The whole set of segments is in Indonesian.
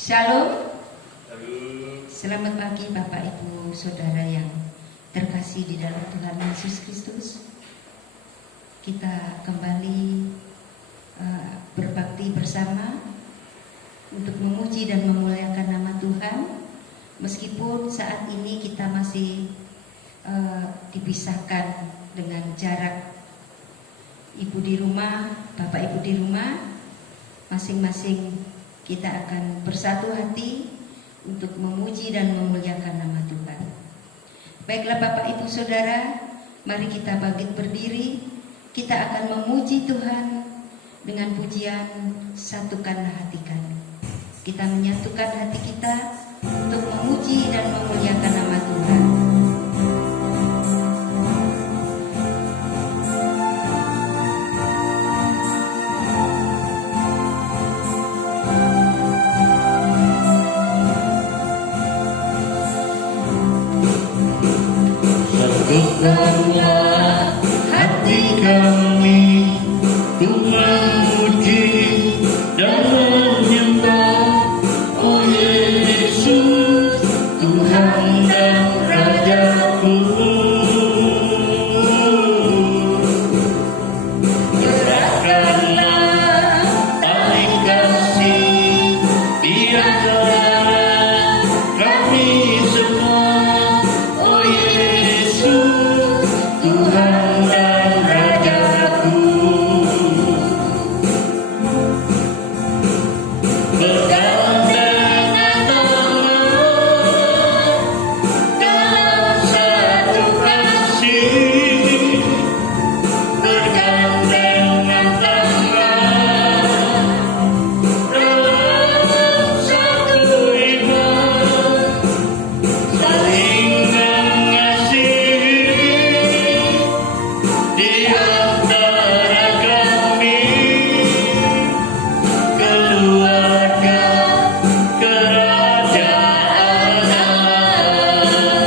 Shalom. Selamat pagi Bapak Ibu Saudara yang terkasih di dalam Tuhan Yesus Kristus. Kita kembali berbakti bersama untuk memuji dan memuliakan nama Tuhan. Meskipun saat ini kita masih dipisahkan dengan jarak, Ibu di rumah, Bapak Ibu di rumah, masing-masing kita akan bersatu hati untuk memuji dan memuliakan nama Tuhan. Baiklah Bapak Ibu Saudara, mari kita bangkit berdiri. Kita akan memuji Tuhan dengan pujian Satukanlah Hati Kami. Kita menyatukan hati kita untuk memuji dan memuliakan nama Tuhan. Satukanlah hati kami untuk memuji dan menyembah Oh Yesus, Tuhan dan Rajaku. Gerakkanlah tali kasih di antara kami semua Oh Yesus, Tuhan dan Rajaku. Bergandengan tangan dalam satu kasih, bergandengan tangan dalam satu iman, saling mengasihi di antara kami, keluarga kerajaan Allah.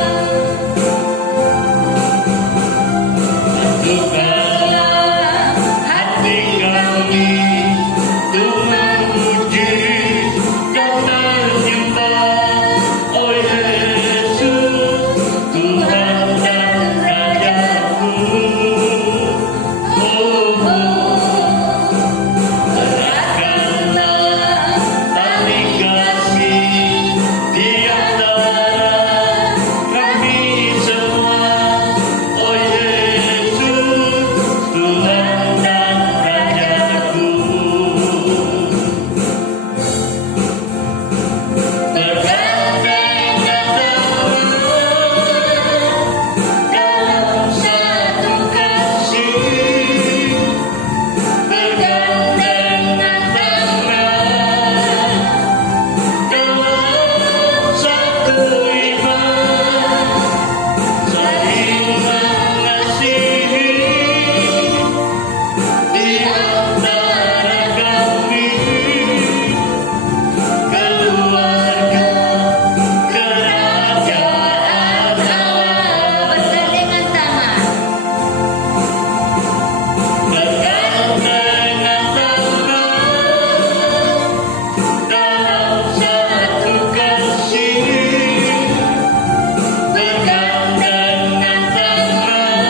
Satukanlah hati kami untuk memuji dan menyembah Oh Yesus, Tuhan dan Rajaku. Gerakkanlah tali kasih di antara kami semua Oh Yesus, Tuhan dan Rajaku. Bergandengan tangan dalam satu kasih, bergandengan tangan dalam satu iman, saling mengasihi di antara kami, keluarga kerajaan Allah. Bergandengan tangan. Bergandengan tangan dalam satu kasih, bergandengan tangan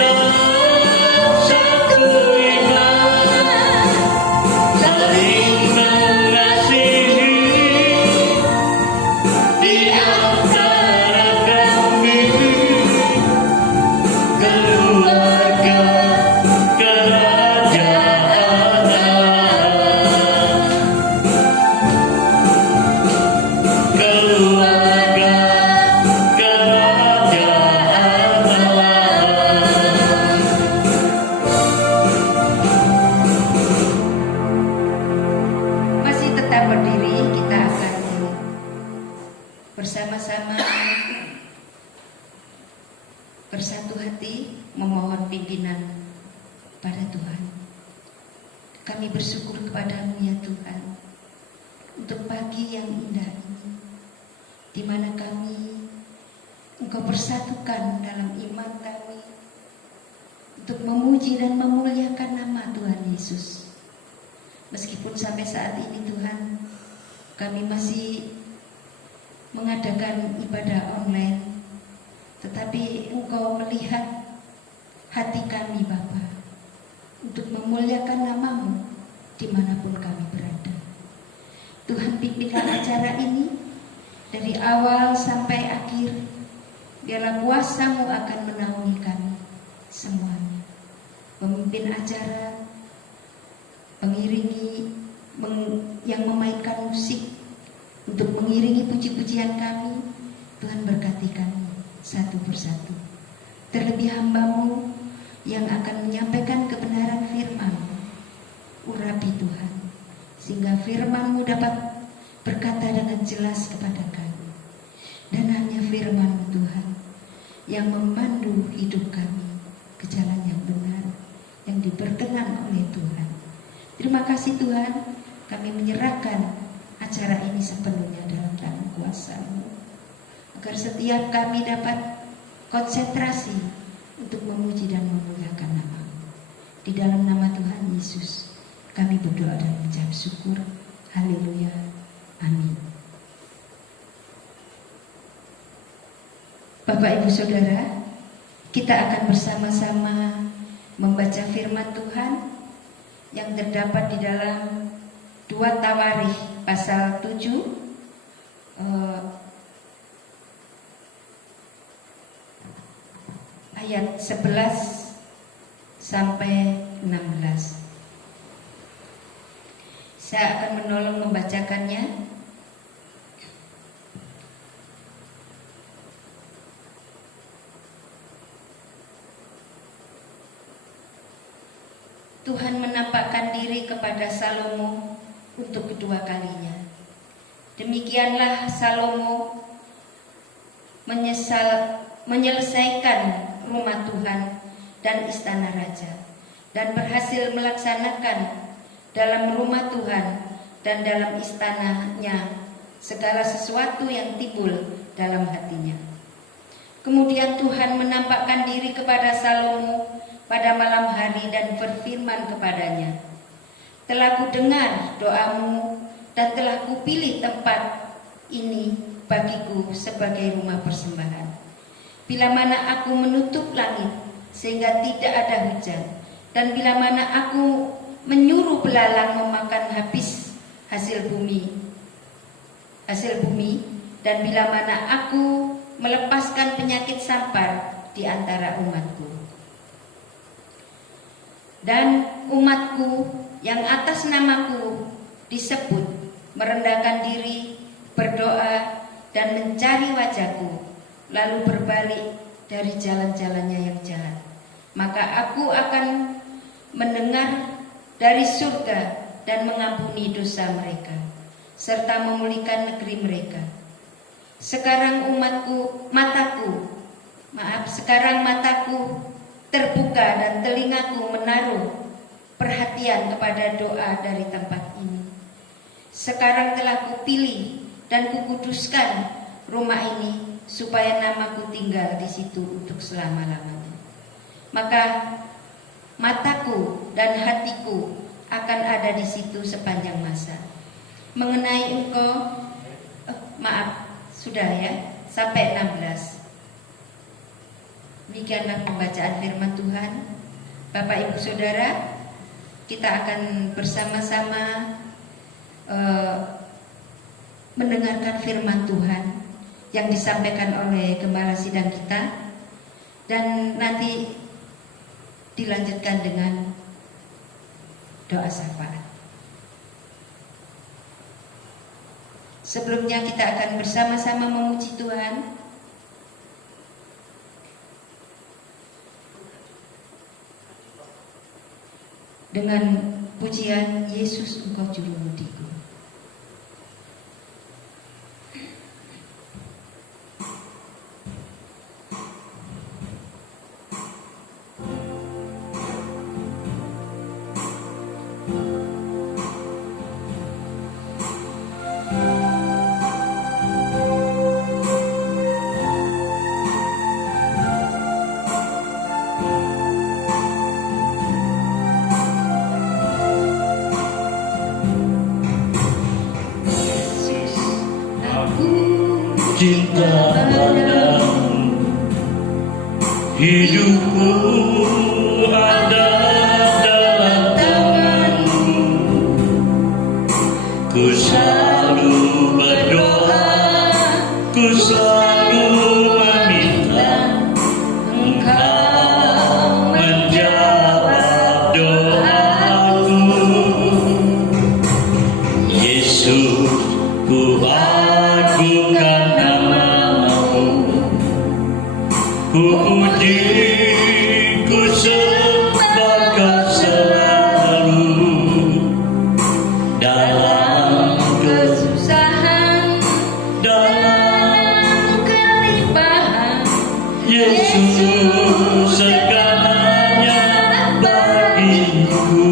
dalam satu iman, saling mengasihi di antara kami, keluarga kerajaan Allah. Keluarga kerajaan Allah. Masih tetap berdiri, kita akan bersama-sama bersatu hati memohon pimpinan pada Tuhan. Kami bersyukur kepadamu ya Tuhan untuk pagi yang indah ini, di mana kami Engkau persatukan dalam iman kami untuk memuji dan memuliakan nama Tuhan Yesus. Meskipun sampai saat ini Tuhan, kami masih mengadakan ibadah online, tetapi Engkau melihat hati kami Bapa untuk memuliakan nama-Mu dimanapun kami berada. Tuhan, pimpinlah acara ini dari awal sampai akhir. Biarlah kuasa-Mu akan menaungi kami semuanya. Memimpin acara, yang memainkan musik untuk mengiringi puji-pujian kami. Tuhan, berkati kami satu persatu. Terlebih hamba-Mu yang akan menyampaikan kebenaran firman-Mu. Urapi Tuhan, sehingga firman-Mu dapat berkata dengan jelas kepada kami. Dan hanya firman-Mu Tuhan yang memandu hidup kami ke jalan yang benar, yang diberkenan oleh Tuhan. Terima kasih Tuhan, kami menyerahkan acara ini sepenuhnya dalam tangan kuasa-Mu, agar setiap kami dapat konsentrasi untuk memuji dan memuliakan nama-Mu. Di dalam nama Tuhan Yesus kami berdoa dan mengucap syukur. Haleluya. Amin. Bapak Ibu Saudara, kita akan bersama-sama membaca firman Tuhan yang terdapat di dalam 2 Tawarikh pasal 7 ayat 11 sampai 16. Saya akan menolong membacakannya. Tuhan menampakkan diri kepada Salomo untuk kedua kalinya. Demikianlah Salomo menyelesaikan rumah Tuhan dan istana raja, dan berhasil melaksanakan dalam rumah Tuhan dan dalam istananya segala sesuatu yang timbul dalam hatinya. Kemudian Tuhan menampakkan diri kepada Salomo pada malam hari dan berfirman kepadanya, "Telah kudengar doamu dan telah kupilih tempat ini bagiku sebagai rumah persembahan. Bila mana aku menutup langit sehingga tidak ada hujan, dan bila mana aku menyuruh belalang memakan habis hasil bumi, dan bila mana aku melepaskan penyakit sampar di antara umatku, dan umatku yang atas namaku disebut merendahkan diri, berdoa dan mencari wajahku, lalu berbalik dari jalan-jalannya yang jahat, maka aku akan mendengar dari surga dan mengampuni dosa mereka, serta memulihkan negeri mereka. Sekarang mataku terbuka dan telingaku menaruh perhatian kepada doa dari tempat ini. Sekarang telah kupilih dan kukuduskan rumah ini supaya namaku tinggal di situ untuk selama-lamanya. Maka mataku dan hatiku akan ada di situ sepanjang masa. Mengenai engkau, sudah ya, sampai 16. Demikianlah pembacaan firman Tuhan. Bapak Ibu Saudara, kita akan bersama-sama mendengarkan firman Tuhan yang disampaikan oleh gembala sidang kita, dan nanti dilanjutkan dengan doa syafaat. Sebelumnya kita akan bersama-sama memuji Tuhan. Dengan pujian Yesus Engkau Juru Mudiku. cinta padamu, hidupku ada dalam tanganmu. Ku selalu berdoa, ku selalu meminta Engkau menjawab doaku. Yesus, ku agungkan namamu, ku puji, ku sembah Kau selalu. Dalam kesusahan, dalam kelimpahan, Yesus segalanya bagiku.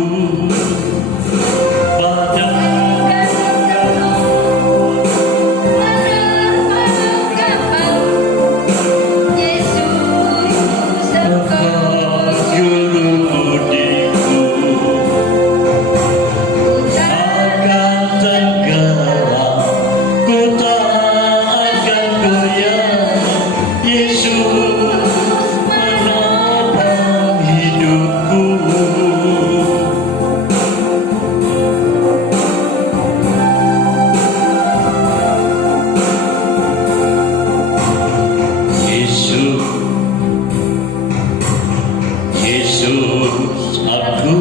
Yesus, aku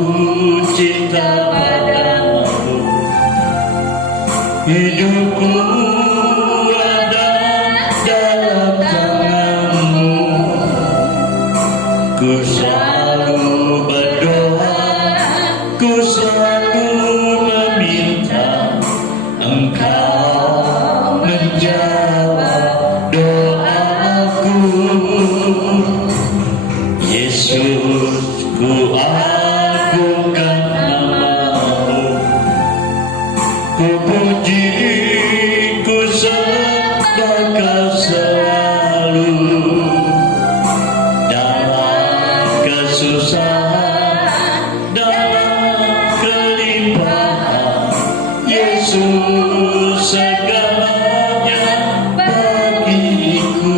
cinta padamu, hidupku ada dalam tanganmu. Ku selalu berdoa, ku selalu meminta Engkau menjawab doaku. Yesus, ku agungkan namamu, ku puji, ku sembah Kau selalu. Dalam kesusahan, dalam kelimpahan, Yesus segalanya bagiku.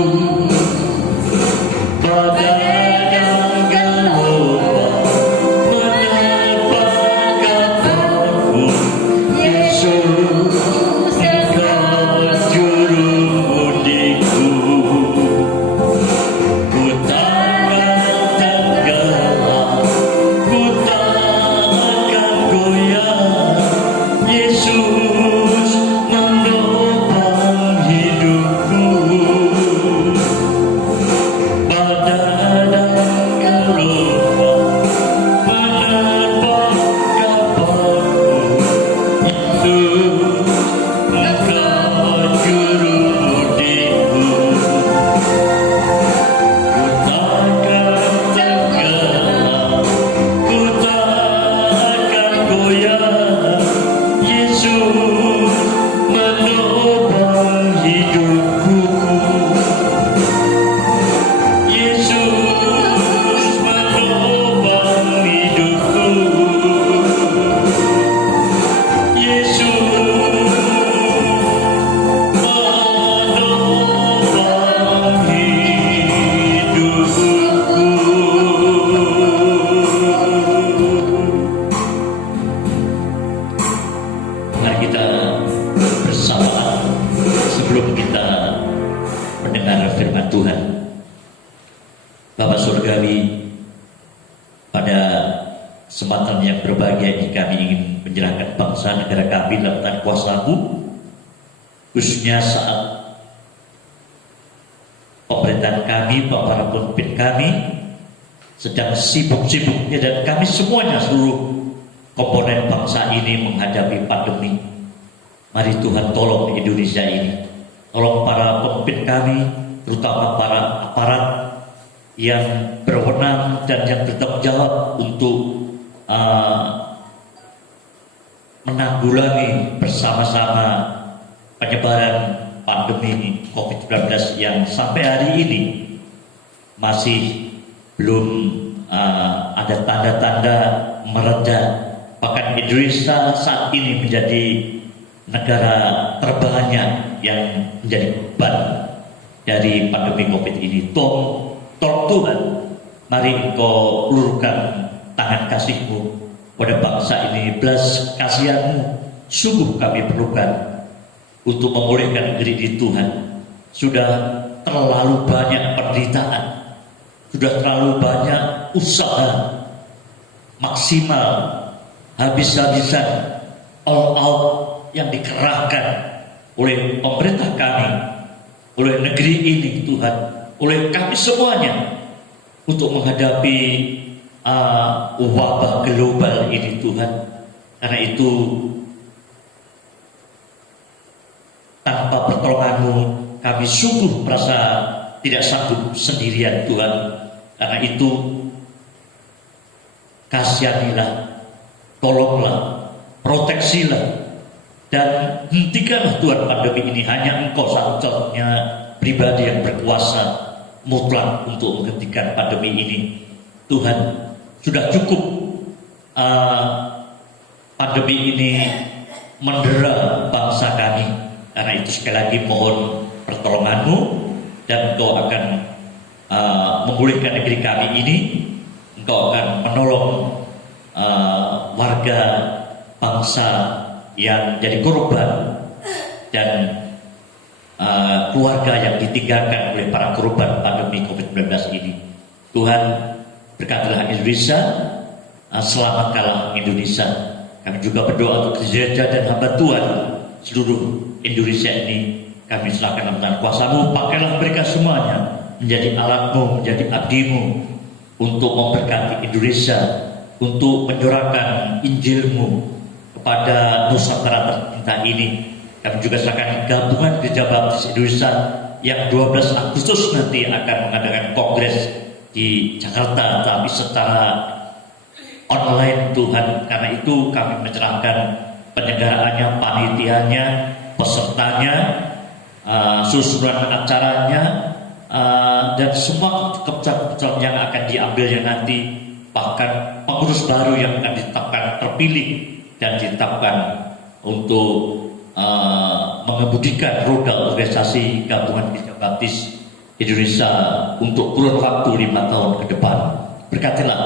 Yesus menopang hidupku, badai dan gelombang menerpa kapalku. Yesus, Engkau juru mudiku. Ku takkan tenggelam, ku takkan goyah. Yesus menopang hidupku. Yesus menopang hidupku. Yesus menopang hidupku. Mari kita bersama sebelum kita mendengar firman Tuhan. Bapa Surgawi, pada kesempatan yang berbahagia ini kami ingin menyerahkan bangsa negara kami dalam tangan kuasa-Mu, khususnya saat pemerintahan kami, para pemimpin kami sedang sibuk-sibuknya, dan kami semuanya, seluruh komponen bangsa ini menghadapi pandemi. Mari Tuhan tolong Indonesia ini, tolong para pemimpin kami, terutama para aparat yang berwenang dan yang bertanggung jawab untuk menanggulangi bersama-sama penyebaran pandemi COVID-19 yang sampai hari ini masih belum ada tanda-tanda mereda. Bahkan Indonesia saat ini menjadi negara terbanyak yang menjadi beban dari pandemi COVID ini. Tolong Tuhan, mari Engkau luruskan tangan kasih-Mu pada bangsa ini. Belas kasihan-Mu sungguh kami perlukan untuk memulihkan negeri ini Tuhan. Sudah terlalu banyak penderitaan, sudah terlalu banyak usaha maksimal, habis-habisan, all out yang dikerahkan oleh pemerintah kami, oleh negeri ini Tuhan, oleh kami semuanya untuk menghadapi wabah global ini Tuhan. Karena itu tanpa pertolongan-Mu kami sungguh merasa tidak sanggup sendirian Tuhan. Karena itu kasihanilah, tolonglah, proteksilah, dan hentikanlah Tuhan pandemi ini. Hanya Engkau satu-satunya pribadi yang berkuasa mutlak untuk menghentikan pandemi ini. Tuhan, sudah cukup pandemi ini mendera bangsa kami. Karena itu sekali lagi mohon pertolongan-Mu, dan Engkau akan memulihkan negeri kami ini. Engkau akan menolong warga bangsa yang jadi korban, dan keluarga yang ditinggalkan oleh para korban pandemi COVID-19 ini. Tuhan, berkatilah Indonesia, selamatkanlah Indonesia. Kami juga berdoa untuk gereja dan hamba Tuhan seluruh Indonesia ini. Kami serahkan dalam tangan kuasa-Mu. Pakailah mereka semuanya menjadi alat-Mu, menjadi abdi-Mu, untuk memberkati Indonesia, untuk menyuarakan Injil-Mu kepada Nusantara tercinta ini. Kami juga serahkan gabungan Gereja Baptis Indonesia yang 12 Agustus nanti akan mengadakan kongres di Jakarta, tapi secara online Tuhan. Karena itu kami menyerahkan penyelenggaraannya, panitianya, pesertanya, susunan acaranya, dan semua keputusan yang akan diambilnya nanti, bahkan pengurus baru yang akan ditetapkan terpilih dan ditetapkan untuk mengemudikan roda organisasi gabungan Gereja Baptis Indonesia untuk kurun waktu 5 tahun ke depan. Berkatilah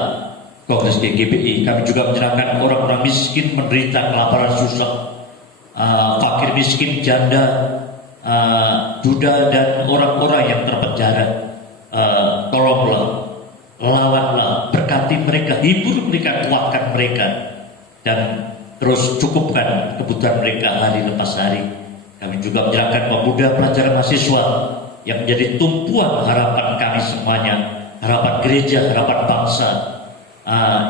Kongres GGBI. Kami juga menyerahkan orang-orang miskin, menderita kelaparan, susah, fakir miskin, janda, duda, dan orang-orang yang terpenjara. Tolonglah, lawanlah, berkati mereka, hibur mereka, kuatkan mereka, dan terus cukupkan kebutuhan mereka hari lepas hari. Kami juga menyerahkan pemuda, pelajar, mahasiswa yang menjadi tumpuan harapan kami semuanya, harapan gereja, harapan bangsa,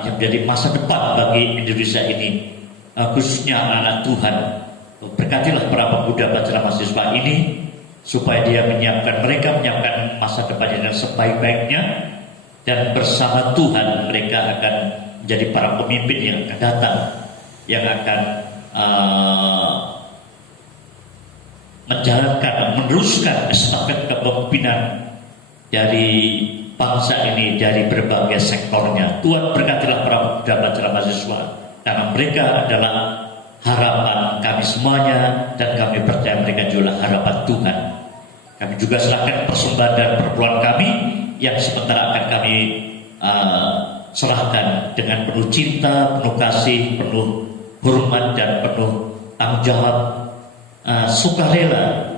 yang menjadi masa depan bagi Indonesia ini, khususnya anak-anak Tuhan. Berkatilah para pemuda, pelajar, mahasiswa ini, supaya dia menyiapkan masa depan yang sebaik-baiknya, dan bersama Tuhan mereka akan menjadi para pemimpin yang akan datang, yang akan menjalankan, meneruskan estafet kepemimpinan dari bangsa ini dari berbagai sektornya. Tuhan, berkatilah para pemuda, pelajar, mahasiswa, karena mereka adalah harapan kami semuanya, dan kami percaya mereka juga harapan Tuhan. Kami juga serahkan persembahan dan perpuluhan kami yang sementara akan kami serahkan dengan penuh cinta, penuh kasih, penuh hormat, dan penuh tanggung jawab, sukarela,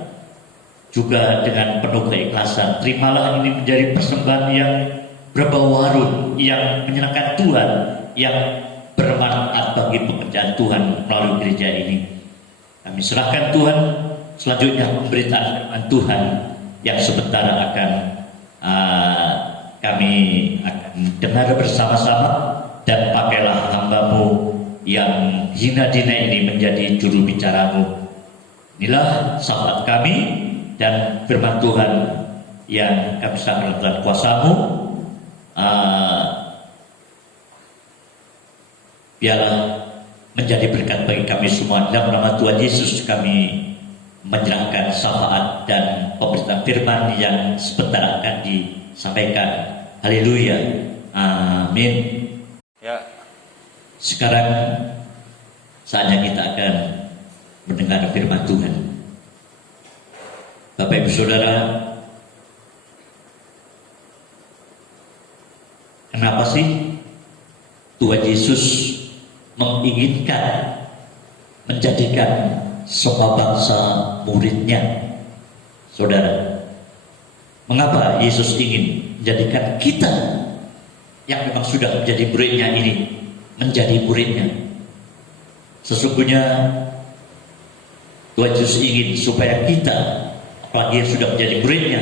juga dengan penuh keikhlasan. Terimalah ini menjadi persembahan yang berbau harum, yang menyenangkan Tuhan, yang bermanfaat bagi pekerjaan Tuhan melalui gereja ini. Kami serahkan Tuhan selanjutnya pemberitaan firman Tuhan yang sebentar akan kami akan dengar bersama-sama, dan pakailah hamba-Mu yang hina dina ini menjadi juru bicara-Mu. Inilah sahabat kami dan firman Tuhan yang kami serahkan dalam kuasa-Mu. Biarlah menjadi berkat bagi kami semua. Dalam nama Tuhan Yesus kami menyerahkan syafaat dan pemberitaan firman yang sebentar akan disampaikan. Haleluya. Amin. Ya. Sekarang saatnya kita akan mendengar firman Tuhan. Ibu Saudara, kenapa sih Tuhan Yesus menginginkan menjadikan semua bangsa muridnya? Saudara, mengapa Yesus ingin menjadikan kita yang memang sudah menjadi muridnya ini menjadi muridnya? Sesungguhnya Tuhan Yesus ingin supaya kita, apalagi yang sudah menjadi muridnya,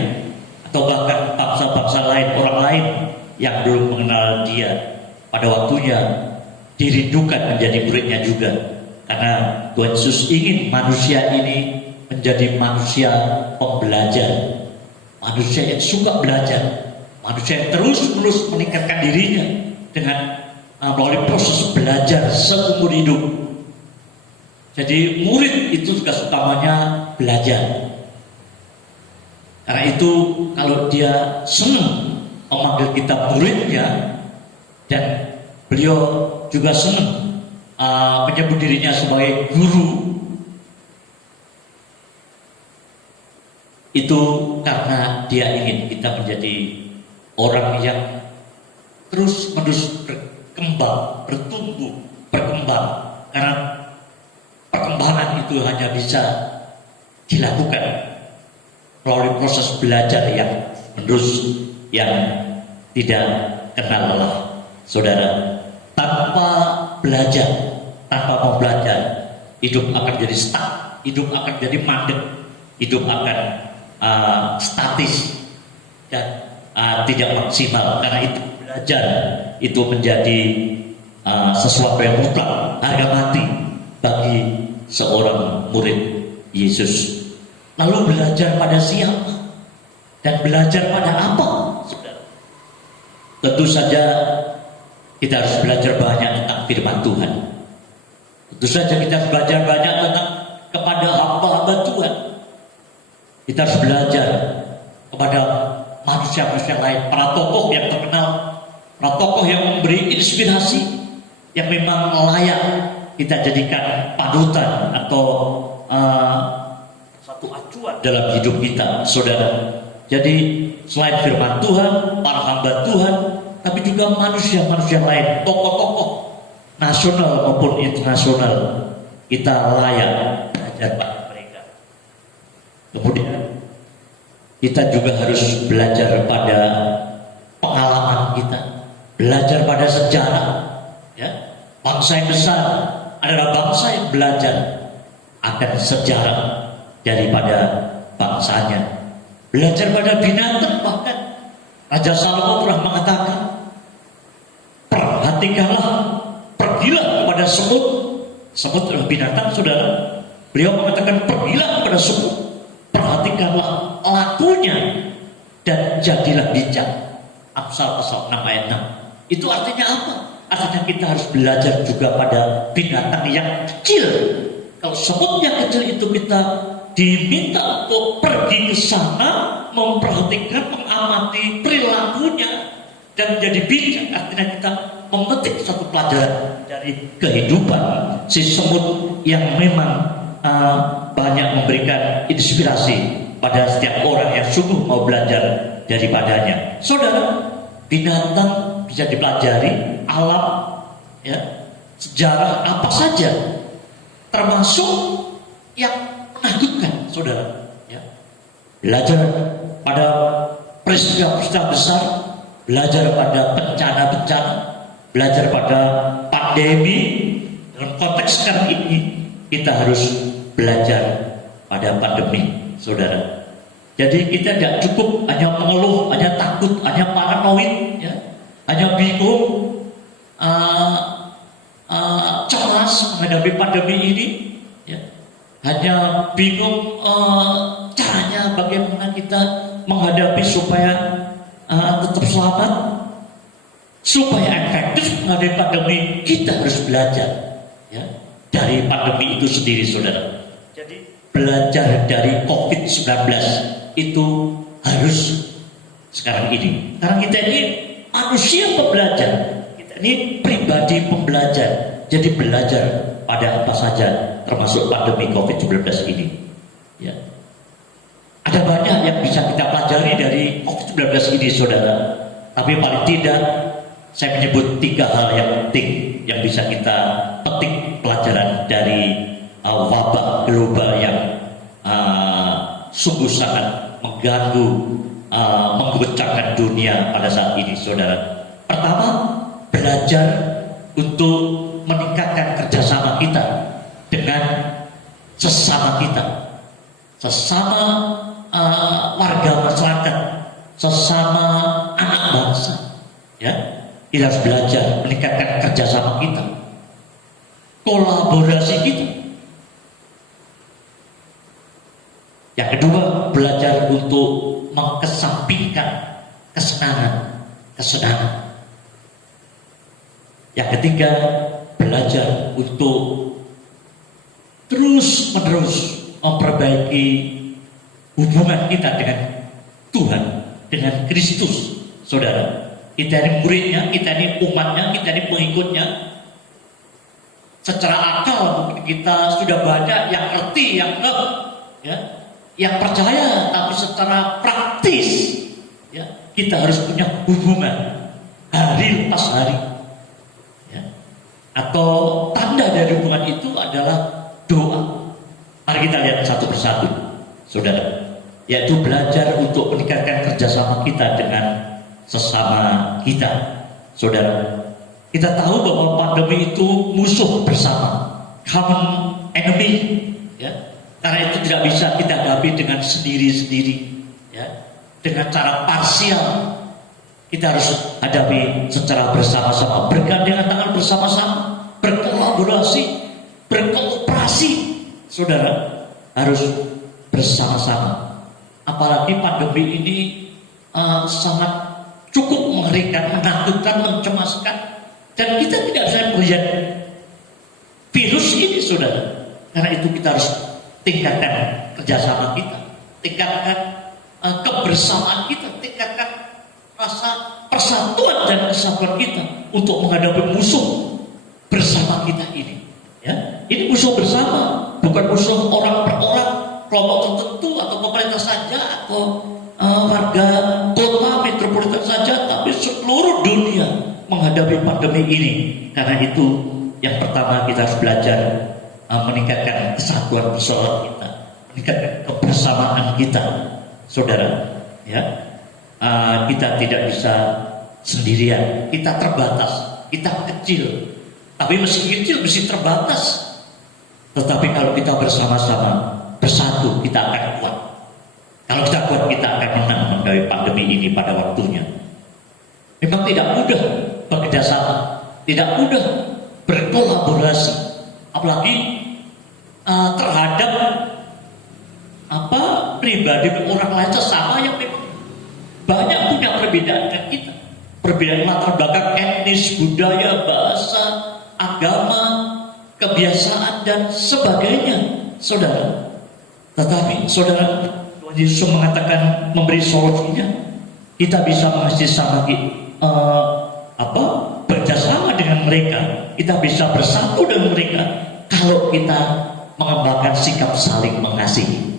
atau bahkan bangsa-bangsa lain, orang lain yang belum mengenal Dia, pada waktunya dirindukan menjadi muridnya juga. Karena Tuhan Yesus ingin manusia ini menjadi manusia pembelajar, manusia yang suka belajar, manusia yang terus-menerus meningkatkan dirinya dengan melalui proses belajar seumur hidup. Jadi murid itu tugas utamanya belajar. Karena itu kalau dia senang memanggil kita muridnya, dan beliau juga senang menyebut dirinya sebagai guru, itu karena dia ingin kita menjadi orang yang terus-menerus berkembang, bertumbuh, berkembang. Karena perkembangan itu hanya bisa dilakukan melalui proses belajar yang menerus, yang tidak kenal lelah. Saudara, tanpa belajar, tanpa mau belajar, hidup akan jadi stuck, hidup akan jadi mandek, hidup akan statis dan tidak maksimal. Karena itu belajar itu menjadi sesuatu yang mutlak, harga mati bagi seorang murid Yesus. Lalu belajar pada siapa dan belajar pada apa? Saudara, tentu saja kita harus belajar banyak tentang firman Tuhan. Tentu saja kita harus belajar banyak tentang kepada hamba-hamba Tuhan. Kita harus belajar kepada manusia-manusia lain, para tokoh yang terkenal, para tokoh yang memberi inspirasi, yang memang layak kita jadikan panutan atau satu acuan dalam hidup kita, saudara. Jadi selain firman Tuhan, para hamba Tuhan, tapi juga manusia-manusia lain, tokoh-tokoh nasional maupun internasional, kita layak belajar pada mereka. Kemudian kita juga harus belajar pada pengalaman kita, belajar pada sejarah. Ya, bangsa yang besar adalah bangsa yang belajar akan sejarah daripada bangsanya. Belajar pada binatang, bahkan Raja Salomo pernah mengatakan, perhatikanlah, pergilah kepada semut. Semut adalah binatang, saudara. Beliau mengatakan, pergilah kepada semut, perhatikanlah lakunya, dan jadilah bijak. Amsal pasal 6 ayat 6. Itu artinya apa? Artinya kita harus belajar juga pada binatang yang kecil. Kalau semut yang kecil itu kita diminta untuk pergi ke sana, memperhatikan, mengamati perilakunya, dan menjadi bijak. Artinya kita memetik satu pelajaran dari kehidupan si semut yang memang banyak memberikan inspirasi pada setiap orang yang sungguh mau belajar daripadanya. Saudara, binatang bisa dipelajari, alam, ya, sejarah apa saja, termasuk yang menakutkan, saudara. Ya. Belajar pada peristiwa-peristiwa besar, belajar pada bencana-bencana, belajar pada pandemi. Dalam konteks sekarang ini kita harus belajar pada pandemi, saudara. Jadi kita tidak cukup hanya mengeluh, hanya takut, hanya paranoid, ya, hanya bingung, cemas menghadapi pandemi ini, ya. Hanya bingung caranya bagaimana kita menghadapi supaya tetap selamat, supaya efektif menghadapi pandemi. Kita harus belajar, ya, dari pandemi itu sendiri, saudara. Jadi belajar dari COVID-19 itu harus sekarang ini. Karena kita ini manusia pembelajar, kita ini pribadi pembelajar. Jadi belajar pada apa saja, termasuk pandemi COVID-19 ini. Ya. Ada banyak yang bisa kita pelajari dari COVID-19 ini, saudara. Tapi paling tidak, saya menyebut 3 hal yang penting yang bisa kita petik pelajaran dari wabah global yang sungguh sangat mengganggu, menggoncangkan dunia pada saat ini, saudara. Pertama, belajar untuk meningkatkan kerjasama kita dengan sesama kita, sesama warga masyarakat, sesama anak bangsa. Ya, kita harus belajar meningkatkan kerjasama kita, kolaborasi kita. Yang kedua, belajar untuk mengesampingkan kesenangan. Yang ketiga, belajar untuk terus-menerus memperbaiki hubungan kita dengan Tuhan, dengan Kristus, saudara. Kita ini muridnya, kita ini umatnya, kita ini pengikutnya. Secara akal mungkin kita sudah banyak yang ngerti, yang percaya, tapi secara praktis, ya, kita harus punya hubungan hari lepas hari. Ya. Atau tanda dari hubungan itu adalah doa. Mari kita lihat satu persatu, saudara. Yaitu belajar untuk meningkatkan kerjasama kita dengan sesama kita, saudara. Kita tahu bahwa pandemi itu musuh bersama, common enemy, ya. Karena itu tidak bisa kita hadapi dengan sendiri-sendiri, ya. Dengan cara parsial, kita harus hadapi secara bersama-sama, bergandengan tangan bersama-sama, berkolaborasi, berkooperasi, saudara, harus bersama-sama. Apalagi pandemi ini sangat cukup mengerikan, menakutkan, mencemaskan, dan kita tidak bisa melihat virus ini, saudara. Karena itu kita harus tingkatkan kerjasama kita, tingkatkan kebersamaan kita, tingkatkan rasa persatuan dan kesatuan kita untuk menghadapi musuh bersama kita ini. Ya, ini musuh bersama, bukan musuh orang per orang, kelompok tertentu atau pemerintah saja atau warga kota metropolitan saja, tapi seluruh dunia menghadapi pandemi ini. Karena itu yang pertama kita harus belajar meningkatkan kesatuan persaudaraan kita, meningkatkan kebersamaan kita, saudara. Ya, kita tidak bisa sendirian, kita terbatas, kita kecil. Tapi meski kecil, mesti terbatas. Tetapi kalau kita bersama-sama, bersatu, kita akan kuat. Kalau kita kuat, kita akan menang menghadapi pandemi ini pada waktunya. Memang tidak mudah bekerja sama, tidak mudah berkolaborasi, apalagi terhadap pribadi orang lain sesama yang memang banyak punya perbedaan dengan kita, perbedaan latar belakang etnis, budaya, bahasa, agama, kebiasaan dan sebagainya, saudara. Tetapi saudara, Tuhan Yesus mengatakan, memberi solusinya. Kita bisa mengasihi sama bekerjasama dengan mereka. Kita bisa bersatu dengan mereka kalau kita mengembangkan sikap saling mengasihi.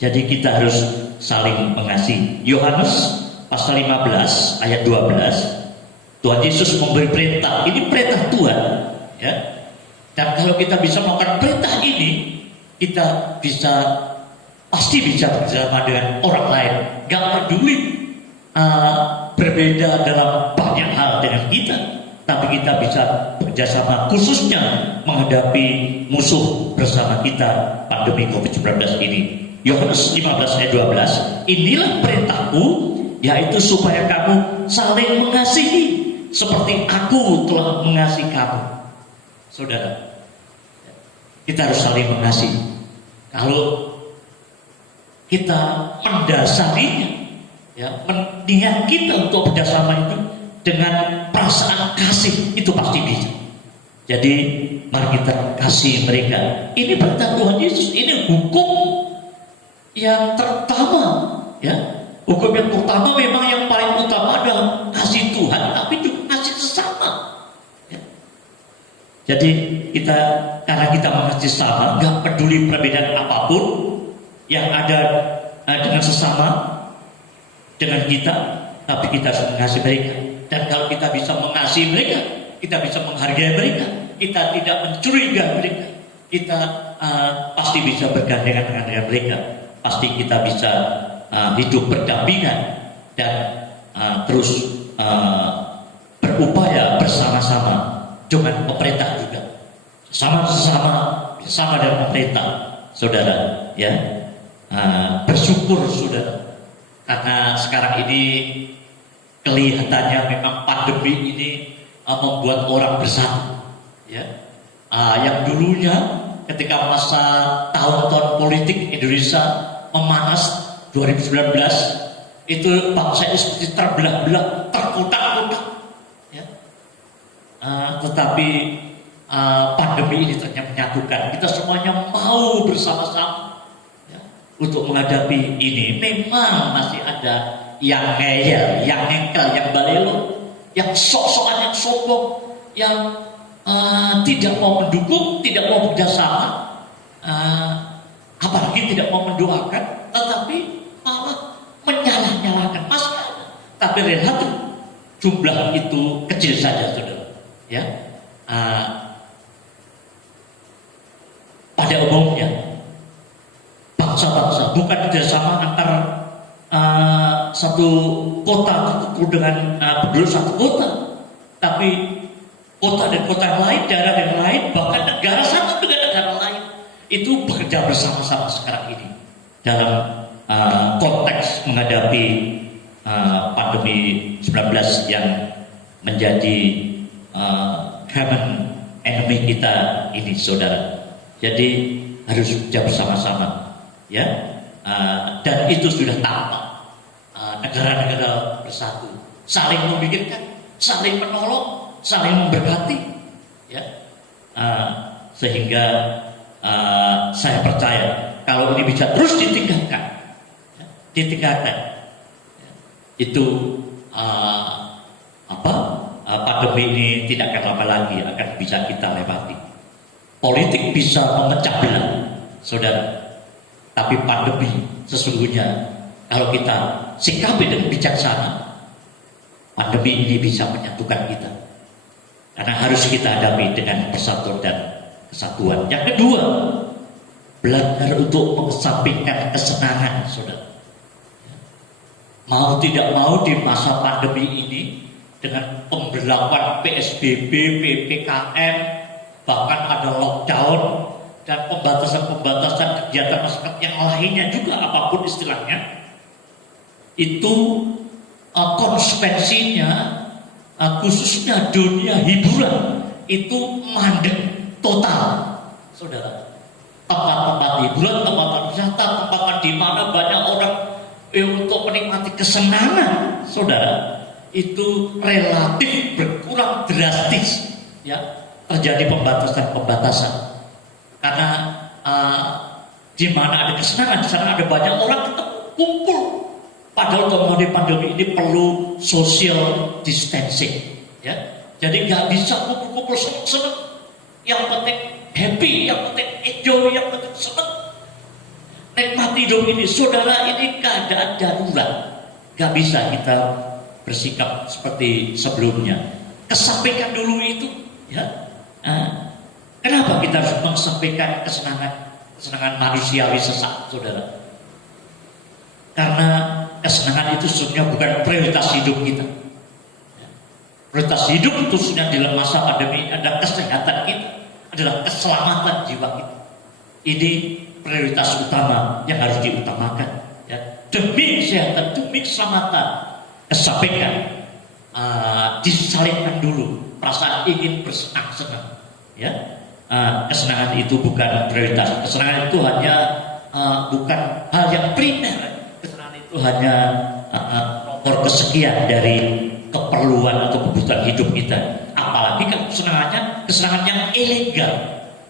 Jadi kita harus saling mengasihi. Yohanes pasal 15 ayat 12, Tuhan Yesus memberi perintah. Ini perintah Tuhan, ya. Dan kalau kita bisa melakukan perintah ini, kita pasti bisa bersama dengan orang lain. Gak peduli berbeda dalam banyak hal dengan kita, tapi kita bisa bekerjasama khususnya menghadapi musuh bersama kita pandemi COVID-19 ini. Yohanes 15 ayat 12, inilah perintahku, yaitu supaya kamu saling mengasihi seperti aku telah mengasihi kamu. Saudara, kita harus saling mengasihi. Kalau kita mendasarinya, ya, niat kita untuk bekerjasama itu dengan perasaan kasih, itu pasti bisa. Jadi mari kita kasih mereka. Ini perintah Tuhan Yesus, ini hukum yang terutama, ya. Hukum yang utama, memang yang paling utama adalah kasih Tuhan, tapi juga kasih sesama. Ya. Jadi karena kita mengasihi sesama, nggak peduli perbedaan apapun yang ada dengan sesama, dengan kita, tapi kita harus mengasihi mereka. Dan kalau kita bisa mengasihi mereka, kita bisa menghargai mereka, kita tidak mencurigai mereka, kita pasti bisa bergandengan dengan mereka, pasti kita bisa hidup berdampingan dan terus berupaya bersama-sama dengan pemerintah juga, sama dengan pemerintah, saudara, ya. Bersyukur saudara, karena sekarang ini kelihatannya memang pandemi ini membuat orang bersatu, ya. Yang dulunya ketika masa tahun-tahun politik Indonesia memanas 2019, itu bangsa ini seperti terbelah-belah, terkotak-kotak, ya. Tetapi pandemi ini ternyata menyatukan. Kita semuanya mau bersama-sama, ya, untuk menghadapi ini. Memang masih ada yang ngeyel, yang ngengkel, yang balelo, yang sok-sokan, yang sombong, yang tidak mau mendukung, tidak mau bekerjasama, apalagi tidak mau mendoakan, tetapi malah menyalah-nyalahkan masalah. Tapi relatif jumlah itu kecil saja, saudara, ya. Pada umumnya bangsa-bangsa bukan kerjasama antar satu kota dengan penduduk satu kota, tapi kota dan kota yang lain, daerah yang lain, bahkan negara satu dengan negara lain itu bekerja bersama-sama sekarang ini dalam konteks menghadapi pandemi 19 yang menjadi common enemy kita ini, saudara. Jadi harus bekerja bersama-sama, ya. Dan itu sudah tampak negara-negara bersatu, saling memikirkan, saling menolong, saling memberkati, ya. Sehingga saya percaya kalau ini bisa terus ditingkatkan, ya, itu pandemi ini tidak akan lama lagi akan bisa kita lewati. Politik bisa memecah belah, saudara, tapi pandemi sesungguhnya kalau kita sikapi dengan bijaksana, pandemi ini bisa menyatukan kita. Karena harus kita hadapi dengan persatuan dan kesatuan. Yang kedua, belajar untuk mengesampingkan kesenangan, saudara. Mau tidak mau di masa pandemi ini dengan pemberlakuan PSBB, PPKM, bahkan ada lockdown dan pembatasan-pembatasan kegiatan masyarakat yang lainnya juga, apapun istilahnya, itu konsekuensinya khususnya dunia hiburan itu mandek total, saudara. Tempat-tempat hiburan, tempat wisata, tempat di mana banyak orang untuk menikmati kesenangan, saudara, itu relatif berkurang drastis, ya. Terjadi pembatasan-pembatasan karena di mana ada kesenangan, di sana ada banyak orang ketemu, kumpul. Padahal untuk menghadapi pandemi ini perlu social distancing, ya. Jadi nggak bisa kumpul-kumpul seneng-seneng. Yang penting happy, yang penting enjoy, yang penting seneng. Nikmati hidup ini, saudara. Ini keadaan darurat, nggak bisa kita bersikap seperti sebelumnya. Kesampaikan dulu itu, ya. Kenapa kita harus mengesampingkan kesenangan manusiawi sesaat, saudara? Karena kesenangan itu sebenarnya bukan prioritas hidup kita. Prioritas hidup itu sudah di masa pandemi adalah kesehatan kita, adalah keselamatan jiwa kita. Ini prioritas utama yang harus diutamakan, ya. Demi kesehatan, demi keselamatan, kesampaikan, disalibkan dulu perasaan ingin bersenang-senang, ya. Kesenangan itu bukan prioritas. Kesenangan itu hanya bukan hal yang primer. Kesenangan itu hanya nomor kesekian dari keperluan atau kebutuhan hidup kita. Apalagi kalau kesenangan yang ilegal,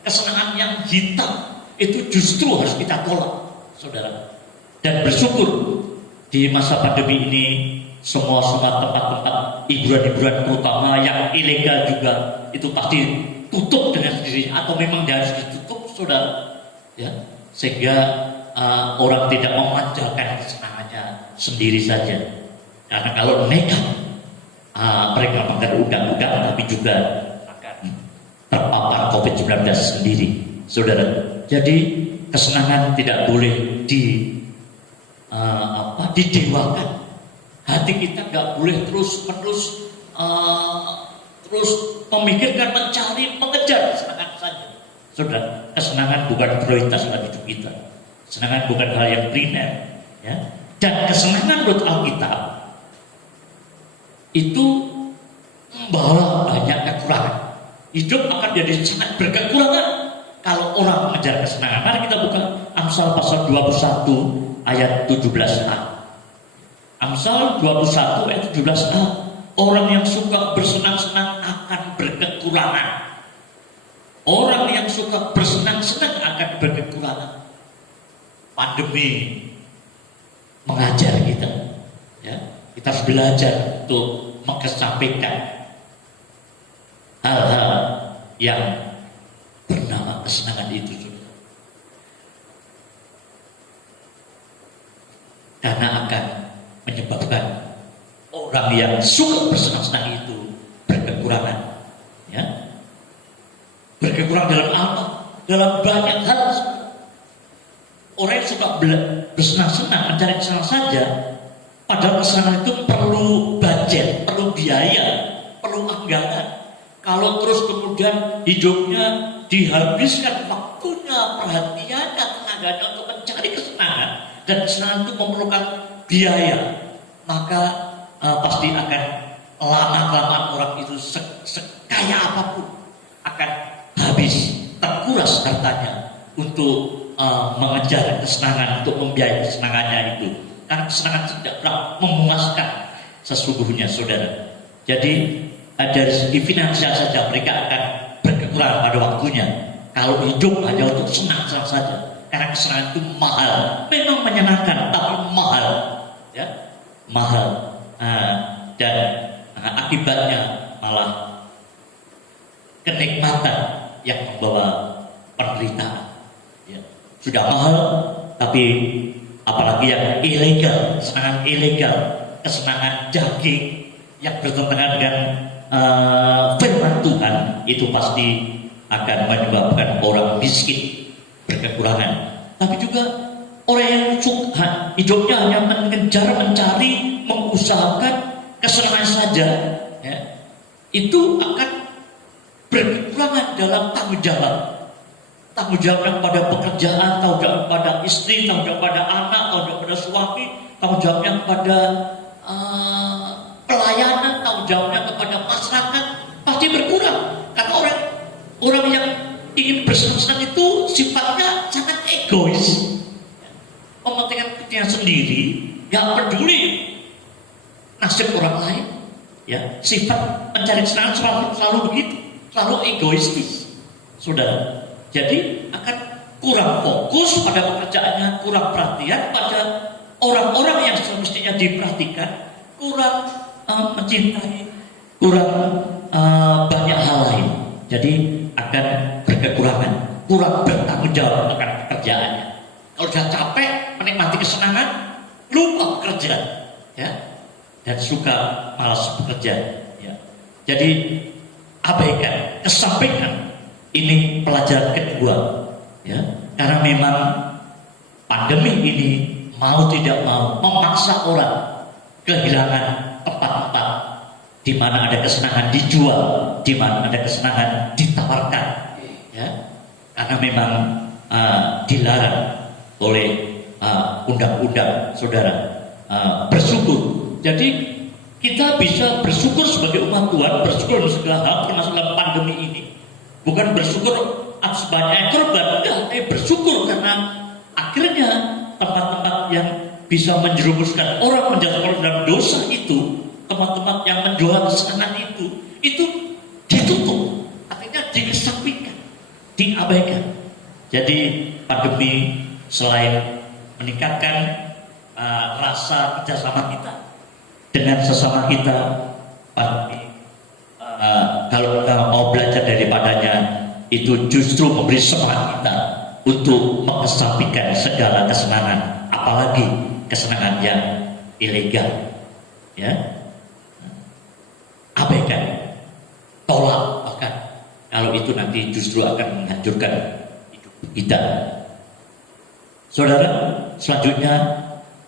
kesenangan yang hitam, itu justru harus kita tolak, saudara. Dan bersyukur di masa pandemi ini semua tempat-tempat hiburan-hiburan, terutama yang ilegal juga, itu pasti tutup dengan sendirinya atau memang harus ditutup, saudara, ya. Sehingga orang tidak memanjalkan kesenangannya sendiri saja. Karena kalau nekat mereka melanggar undang-undang, tapi juga akan terpapar COVID-19 sendiri, saudara. Jadi kesenangan tidak boleh didewakan. Hati kita nggak boleh terus-menerus terus memikirkan, mencari, mengejar kesenangan saja. Saudara, kesenangan bukan prioritas dalam hidup kita. Kesenangan bukan hal yang primer, ya. Dan kesenangan menurut Alkitab itu membawa banyak kekurangan. Hidup akan jadi sangat berkekurangan kalau orang mengejar kesenangan. Mari kita buka Amsal pasal 21 ayat 17a. Amsal 21 ayat 17a. Orang yang suka bersenang-senang akan berkekurangan. Orang yang suka bersenang-senang akan berkekurangan. Pandemi mengajar kita, ya. Kita harus belajar untuk mengesampingkan hal-hal yang bernama kesenangan itu, karena akan menyebabkan orang yang suka bersenang-senang itu berkekurangan, ya. Berkekurangan dalam apa? Dalam banyak hal. Orang yang suka bersenang-senang, mencari kesenangan saja, padahal kesenangan itu perlu budget, perlu biaya, perlu anggaran. Kalau terus kemudian hidupnya dihabiskan waktunya, perhatiannya, tenaganya untuk mencari kesenangan, dan kesenangan itu memerlukan biaya, maka pasti akan lama-kelamaan orang itu sekaya apapun akan habis, terkuras hartanya untuk mengejar kesenangan, untuk membiayai kesenangannya itu. Karena kesenangan tidak pernah memuaskan sesungguhnya, saudara. Jadi dari segi finansial saja mereka akan berkekurangan pada waktunya. Kalau hidup hanya untuk senang-senang saja, karena kesenangan itu mahal. Memang menyenangkan, tapi mahal, ya, mahal. Dan akibatnya malah kenikmatan yang membawa penderitaan. Ya. Sudah mahal, tapi apalagi yang ilegal, kesenangan ilegal, kesenangan daging yang bertentangan dengan firman Tuhan, itu pasti akan menyebabkan orang miskin, berkekurangan. Tapi juga orang yang suka hidupnya hanya mengejar, mencari, mengusahakan kesenangan saja, ya, itu akan berkekurangan dalam tanggung jawab. Tanggung jawabnya pada pekerjaan, tanggung jawab pada istri, tanggung jawab pada anak, tanggung jawab pada suami, tanggung jawabnya pada pelayanan, tanggung jawabnya kepada masyarakat, pasti berkurang. Karena orang yang ingin bersenang-senang itu sifatnya sangat egois, mementingkan dirinya sendiri, gak peduli nasib orang lain, ya. Sifat mencari kesenangan selalu begitu, selalu egoistis, saudara. Jadi akan kurang fokus pada pekerjaannya, kurang perhatian pada orang-orang yang semestinya diperhatikan, kurang mencintai, kurang banyak hal lain. Jadi akan berkekurangan, kurang bertanggung jawab akan pekerjaannya. Kalau sudah capek menikmati kesenangan, lupa bekerja, ya, dan suka malas bekerja, ya. Jadi abaikan, kesampingkan. Ini pelajaran kedua, ya, karena memang pandemi ini mau tidak mau memaksa orang kehilangan tempat-tempat di mana ada kesenangan dijual, di mana ada kesenangan ditawarkan, ya, karena memang dilarang oleh undang-undang, saudara. Bersyukur. Jadi kita bisa bersyukur sebagai umat Tuhan, bersyukur dalam segala hal, termasuk dalam pandemi ini. Bukan bersyukur atas banyak korban, tapi bersyukur karena akhirnya tempat-tempat yang bisa menjerumuskan orang menjatuhkan dalam dosa itu, tempat-tempat yang menjual kesenangan itu ditutup, artinya dikesampingkan, diabaikan. Jadi pandemi selain meningkatkan rasa kerjasama kita dengan sesama kita, pandemi kalau kita mau belajar daripadanya, itu justru memberi semangat kita untuk mengesampingkan segala kesenangan, apalagi kesenangan yang ilegal. Ya, abaikan, tolak bahkan kalau itu nanti justru akan menghancurkan hidup kita. Saudara, selanjutnya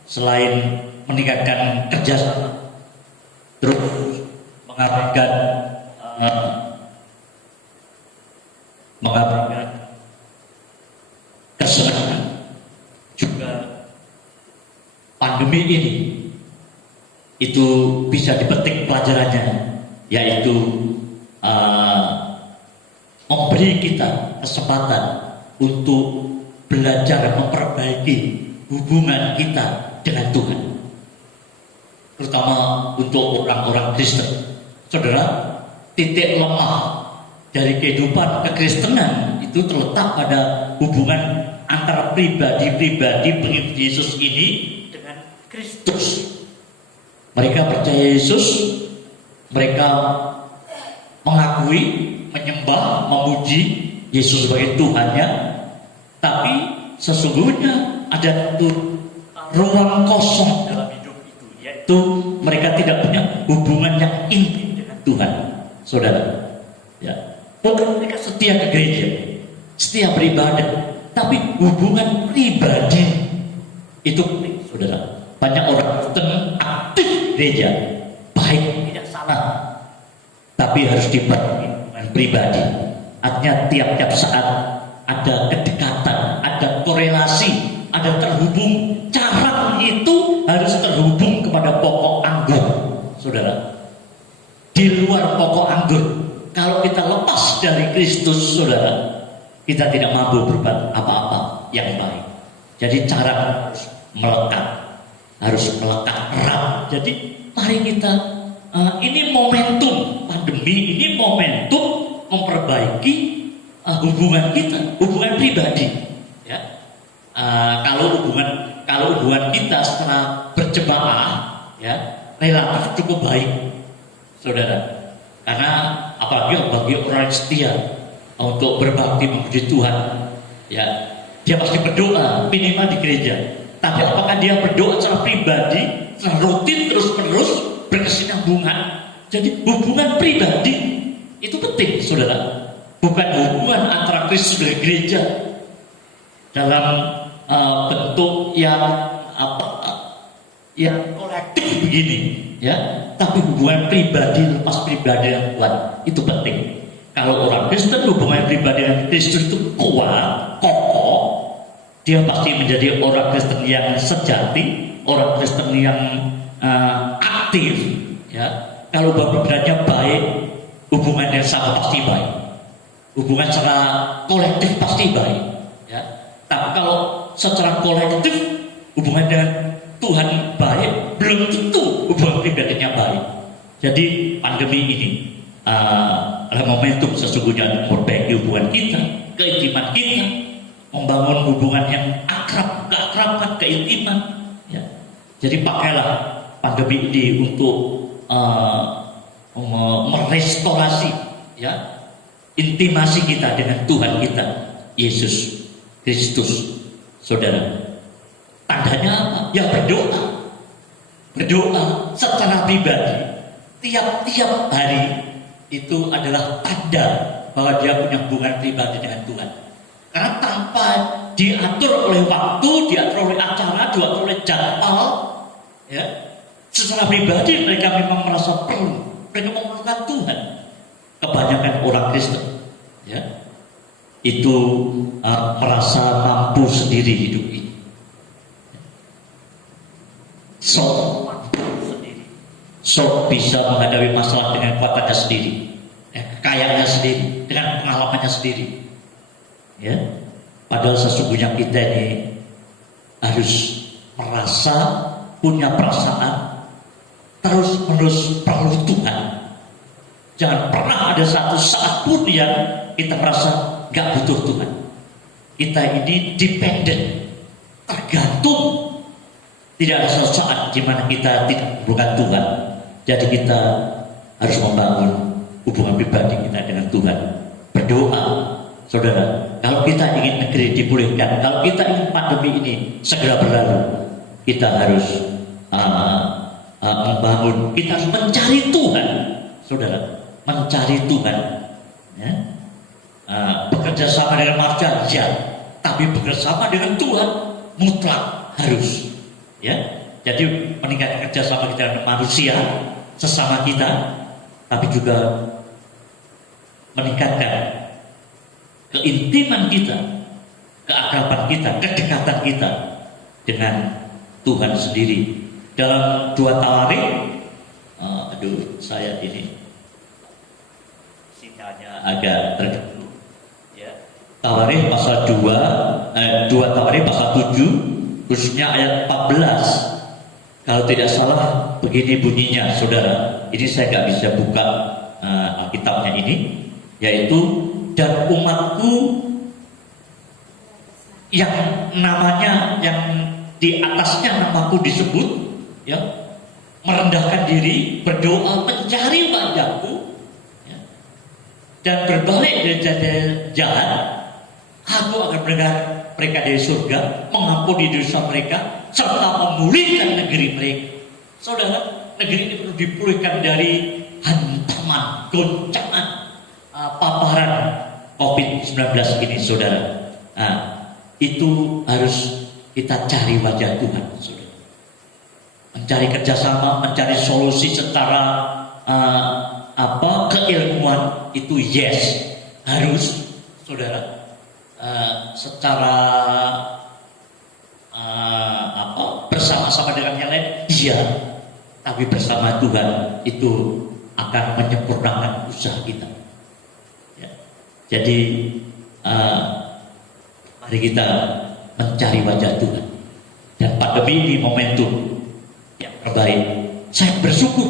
selain meningkatkan kerjasama, terus mengabaikan kesenangan, juga pandemi ini itu bisa dipetik pelajarannya, yaitu memberi kita kesempatan untuk belajar memperbaiki hubungan kita dengan Tuhan, terutama untuk orang-orang Kristen. Saudara, titik lemah dari kehidupan kekristenan itu terletak pada hubungan antara pribadi-pribadi pengikut Yesus ini dengan Kristus. Mereka percaya Yesus, mereka mengakui, menyembah, memuji Yesus sebagai Tuhannya, tapi sesungguhnya ada satu ruang kosong dalam hidup itu, yaitu mereka tidak punya hubungan yang intim dengan Tuhan. Saudara, ya, mereka setia ke gereja, setia beribadah, tapi hubungan pribadi itu penting, saudara. Banyak orang Kristen aktif gereja, baik tidak salah, tapi harus dipenuhi hubungan pribadi. Artinya tiap-tiap saat ada kedekatan, ada korelasi, ada terhubung. Cara itu harus terhubung kepada pokok anggur, saudara. Di luar pokok anggur, kalau kita lepas dari Kristus, saudara, kita tidak mampu berbuat apa-apa yang baik. Jadi cara harus melekat erat. Jadi mari kita, ini momentum pandemi, ini momentum memperbaiki hubungan kita, hubungan pribadi. Ya, kalau hubungan kita setelah berjemaah, ya, relatif cukup baik, saudara. Karena apalagi bagi orang setia untuk berbakti memuji Tuhan, ya, dia pasti berdoa minimal di gereja. Tapi apakah dia berdoa secara pribadi, secara rutin terus-menerus berkesinambungan? Jadi hubungan pribadi itu penting, saudara. Bukan hubungan antara Kristus dengan gereja dalam bentuk yang kolektif begini, ya. Tapi hubungan pribadi lepas pribadi yang kuat itu penting. Kalau orang Kristen hubungan pribadi dengan Kristus itu kuat, kokoh, dia pasti menjadi orang Kristen yang sejati, orang Kristen yang aktif, ya. Kalau pribadinya baik, hubungannya sama pasti baik. Hubungan secara kolektif pasti baik, ya. Tapi kalau secara kolektif hubungan dengan Tuhan baik, belum tentu hubungan pribadinya baik. Jadi pandemi ini adalah momentum sesungguhnya memperbaiki hubungan kita, keintiman kita, membangun hubungan yang akrab, keakraban, keintiman, ya. Jadi pakailah pandemi ini untuk merestorasi, ya, intimasi kita dengan Tuhan kita, Yesus Kristus, saudara. Tandanya apa? Ya berdoa. Berdoa secara pribadi tiap-tiap hari itu adalah tanda bahwa dia punya hubungan pribadi dengan Tuhan. Karena tanpa diatur oleh waktu, diatur oleh acara, diatur oleh jadwal, ya, secara pribadi mereka memang merasa perlu, mereka memerlukan Tuhan. Kebanyakan orang Kristen, ya, itu merasa mampu sendiri hidup ini. Sok bisa menghadapi masalah dengan kekuatannya sendiri, kekayaannya sendiri, dengan pengalamannya sendiri, ya. Padahal sesungguhnya kita ini harus merasa, punya perasaan terus-menerus perlu Tuhan. Jangan pernah ada satu saat pun yang kita merasa gak butuh Tuhan. Kita ini dependent, tergantung. Tidak ada suatu saat di mana kita tidak membutuhkan Tuhan. Jadi kita harus membangun hubungan pribadi kita dengan Tuhan. Berdoa, saudara, kalau kita ingin negeri dipulihkan, kalau kita ingin pandemi ini segera berlalu, kita harus membangun, kita harus mencari Tuhan, saudara, mencari Tuhan, ya. Bekerja sama dengan manusia, ya, tapi bekerja sama dengan Tuhan mutlak harus, ya. Jadi meningkatkan kerjasama kita dengan manusia, sesama kita, tapi juga meningkatkan keintiman kita, keakraban kita, kedekatan kita dengan Tuhan sendiri. Dalam 2 Tawarik, saya ini sinyalnya agak terganggu. Ya. Tawarik pasal 2 Tawarik pasal 7, khususnya ayat 14. Kalau tidak salah begini bunyinya, saudara. Ini saya nggak bisa buka Alkitabnya ini, yaitu dan umatku yang namanya, yang di atasnya namaku disebut, ya, merendahkan diri, berdoa, mencari wajahku, ya, dan berbalik dari jahat, aku akan mendengar mereka dari surga, mengampuni dosa mereka, serta memulihkan negeri mereka. Saudara, negeri ini perlu dipulihkan dari hantaman, goncangan, paparan COVID-19 ini, saudara. Itu harus kita cari wajah Tuhan, saudara. Mencari kerjasama, mencari solusi secara keilmuan itu yes, harus, saudara. Secara bersama-sama dengan yang lain, iya, tapi bersama Tuhan itu akan menyempurnakan usaha kita. Ya. Jadi mari kita mencari wajah Tuhan, dan pandemi ini momentum yang terbaik. Saya bersyukur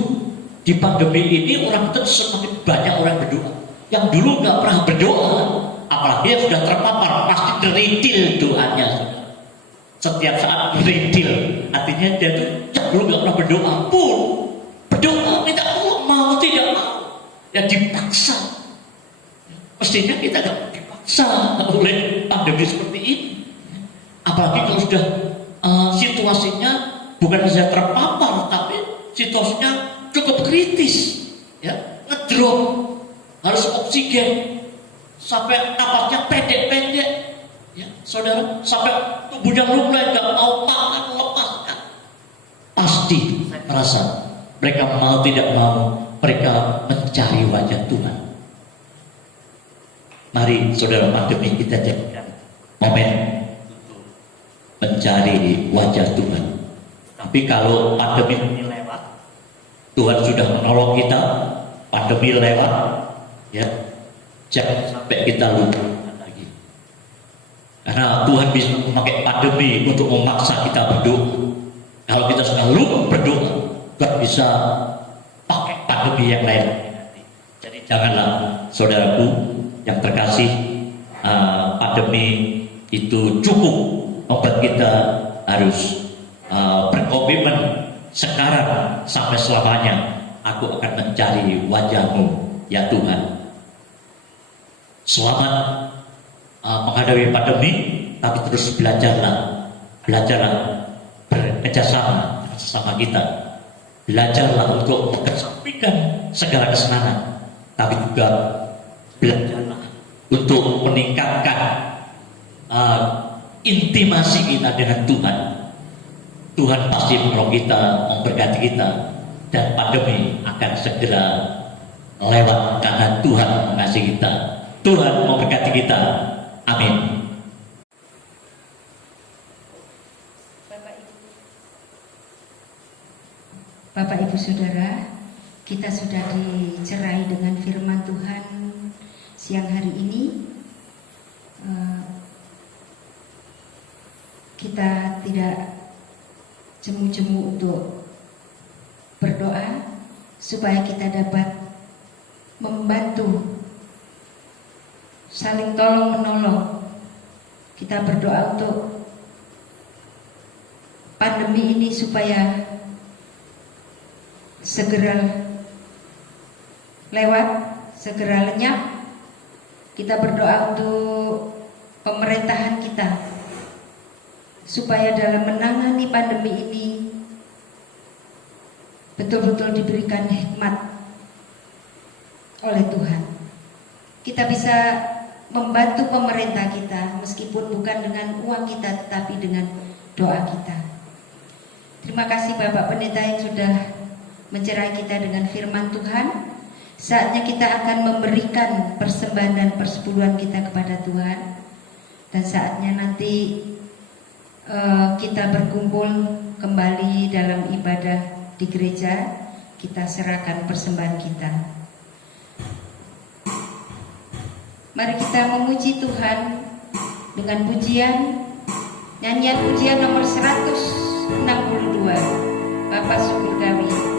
di pandemi ini orang itu semakin banyak orang berdoa. Yang dulu nggak pernah berdoa, apalagi yang sudah terpapar, pasti deritil doanya. Setiap saat deritil, artinya dia tuh dulu nggak pernah berdoa pun berdoa, minta Allah, mau tidak mau, ya dipaksa. Mestinya kita nggak dipaksa oleh pandemi seperti ini. Apalagi kalau sudah situasinya bukan saja terpapar, tapi situasinya cukup kritis, ya, ngedrop, harus oksigen, sampai napasnya pendek-pendek, ya, saudara, sampai tubuhnya mulai nggak mau makan, lepas, kan? Pasti saya merasa mereka mau tidak mau, mereka mencari wajah Tuhan. Mari, saudara, pandemi kita jadikan momen untuk mencari wajah Tuhan. Tapi kalau pandemi ini lewat, Tuhan sudah menolong kita, pandemi lewat, ya, jangan sampai kita lupa lagi. Karena Tuhan bisa memakai pandemi untuk memaksa kita berdoa. Kalau kita sudah lupa berdoa, Tuhan bisa pakai pandemi yang lain. Jadi janganlah, saudaraku yang terkasih, pandemi itu cukup membuat kita harus berkomitmen sekarang sampai selamanya. Aku akan mencari wajah-Mu, ya Tuhan. Selamat menghadapi pandemi, tapi terus belajarlah bekerjasama dengan sesama kita. Belajarlah untuk mengesampingkan segala kesenangan, tapi juga belajarlah untuk meningkatkan intimasi kita dengan Tuhan. Tuhan pasti menolong kita, memberkati kita, dan pandemi akan segera lewat karena Tuhan mengasihi kita. Tuhan memberkati kita. Amin. Bapak Ibu Saudara, kita sudah dicerai dengan firman Tuhan siang hari ini. Kita tidak jemu-jemu untuk berdoa supaya kita dapat membantu, saling tolong menolong. Kita berdoa untuk pandemi ini supaya segera lewat, segera lenyap, Kita berdoa untuk pemerintahan kita, supaya dalam menangani pandemi ini betul-betul diberikan hikmat oleh Tuhan. Kita bisa membantu pemerintah kita, meskipun bukan dengan uang kita, tetapi dengan doa kita. Terima kasih Bapak Pendeta yang sudah mencerai kita dengan firman Tuhan. Saatnya kita akan memberikan persembahan dan persepuluhan kita kepada Tuhan. Dan saatnya nanti kita berkumpul kembali dalam ibadah di gereja. Kita serahkan persembahan kita. Mari kita memuji Tuhan dengan pujian, nyanyian pujian nomor 162, Bapa Surgawi.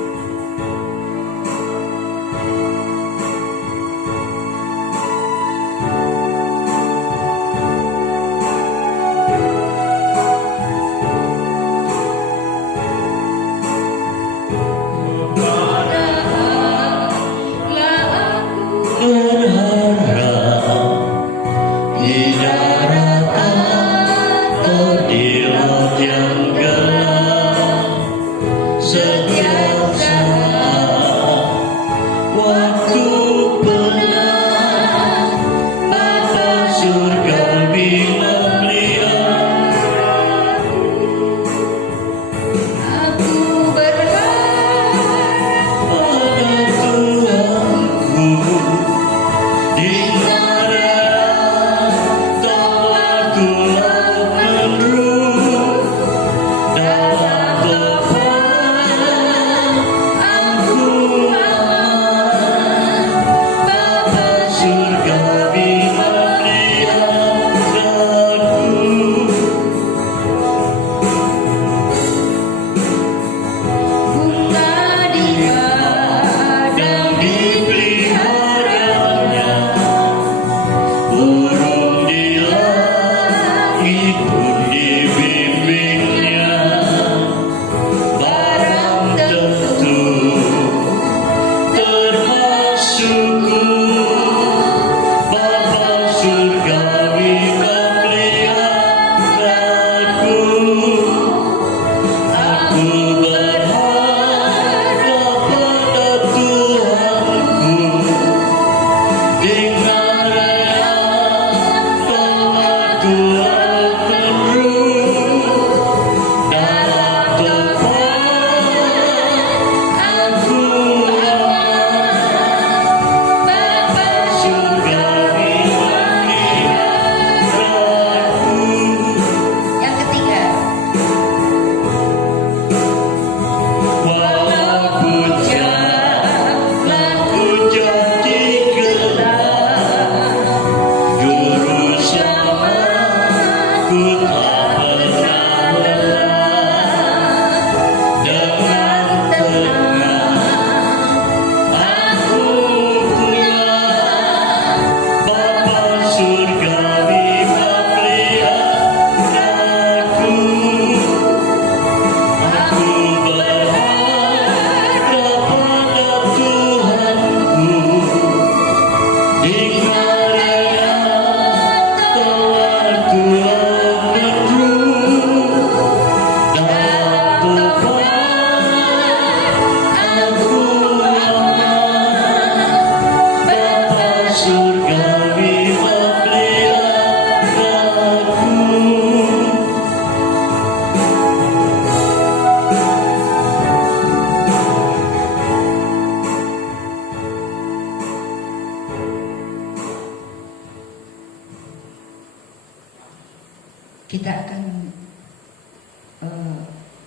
Kita akan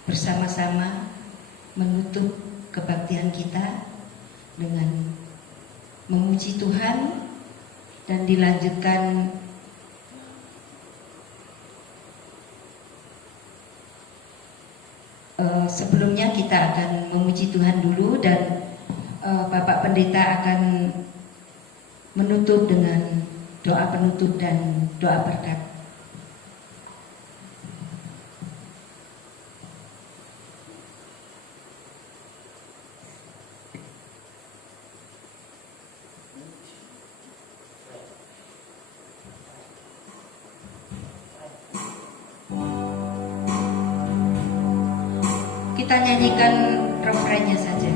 bersama-sama menutup kebaktian kita dengan memuji Tuhan dan dilanjutkan sebelumnya kita akan memuji Tuhan dulu dan Bapak Pendeta akan menutup dengan doa penutup dan doa berkat. Kita nyanyikan refrainnya saja.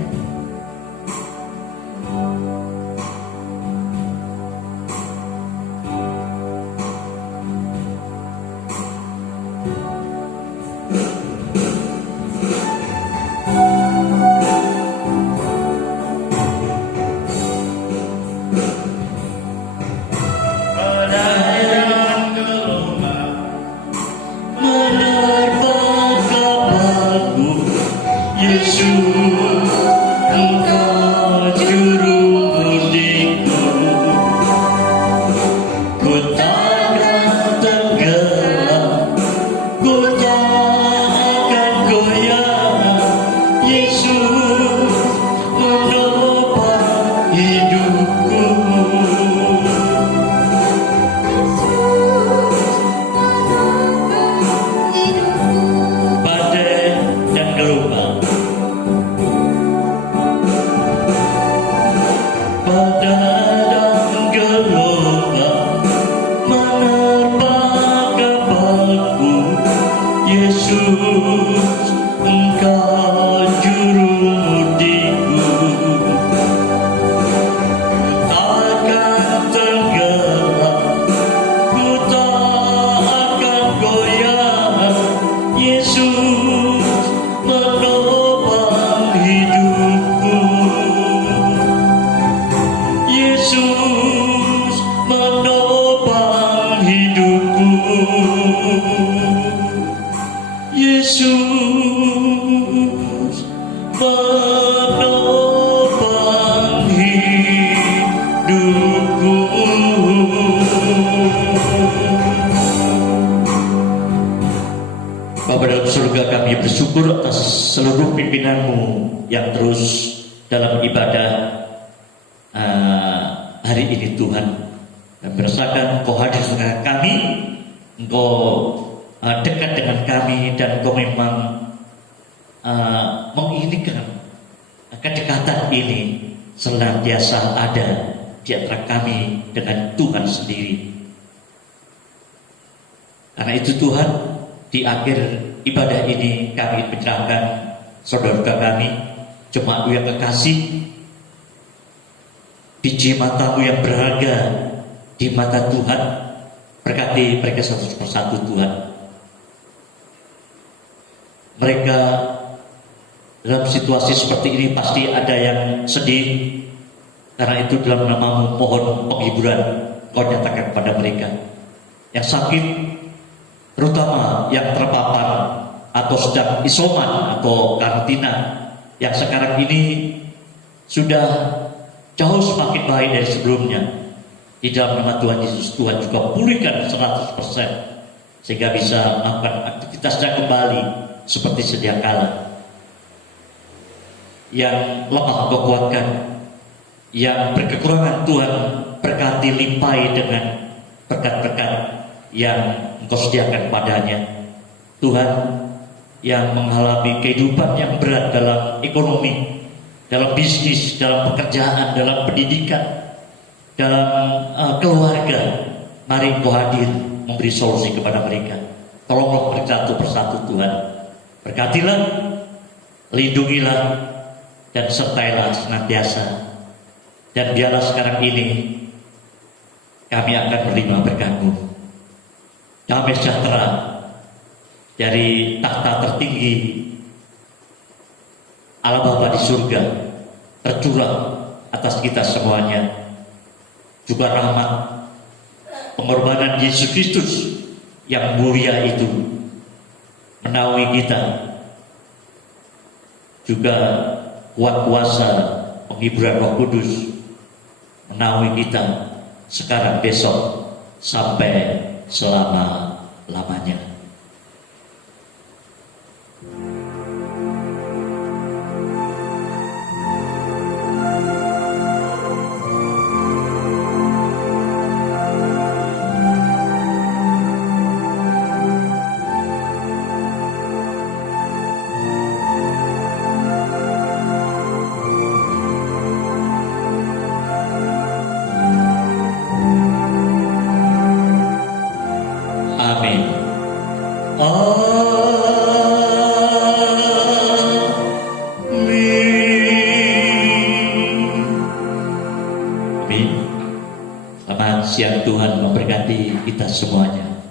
Bapa dalam surga, kami bersyukur atas seluruh pimpinanmu yang terus dalam ibadah hari ini Tuhan. Dan berdasarkan Engkau hadir di tengah kami, Engkau dekat dengan kami, dan Engkau memang menginginkan kedekatan ini senantiasa ada di antara kami dengan Tuhan sendiri. Karena itu Tuhan, di akhir ibadah ini kami menyerahkan saudara kami, jemaat yang kekasih, biji matamu yang berharga di mata Tuhan. Berkati mereka satu persatu Tuhan. Mereka dalam situasi seperti ini pasti ada yang sedih. Karena itu dalam namamu mohon penghiburan Kau nyatakan kepada mereka. Yang sakit, terutama yang terpapar atau sedang isoman atau karantina, yang sekarang ini sudah jauh semakin baik dari sebelumnya. Di dalam nama Tuhan Yesus, Tuhan juga pulihkan 100%, sehingga bisa melakukan aktivitasnya kembali seperti sedia kala. Yang lemah Engkau kuatkan, yang berkekurangan Tuhan berkati limpahi dengan berkat-berkat yang Engkau sediakan padanya. Tuhan, yang mengalami kehidupan yang berat dalam ekonomi, dalam bisnis, dalam pekerjaan, dalam pendidikan, dalam keluarga, mari Engkau hadir memberi solusi kepada mereka. Tolonglah mereka satu persatu Tuhan. Berkatilah, lindungilah, dan sertailah senantiasa. Dan biarlah sekarang ini kami akan menerima berkat-Mu. Damai sejahtera dari tahta tertinggi Allah Bapa di surga tercurah atas kita semuanya. Juga rahmat pengorbanan Yesus Kristus yang mulia itu menaungi kita. Juga kuat kuasa penghiburan Roh Kudus menaungi kita sekarang, besok, sampai selama-lamanya. Amin. Selamat siang, Tuhan memberkati kita semuanya.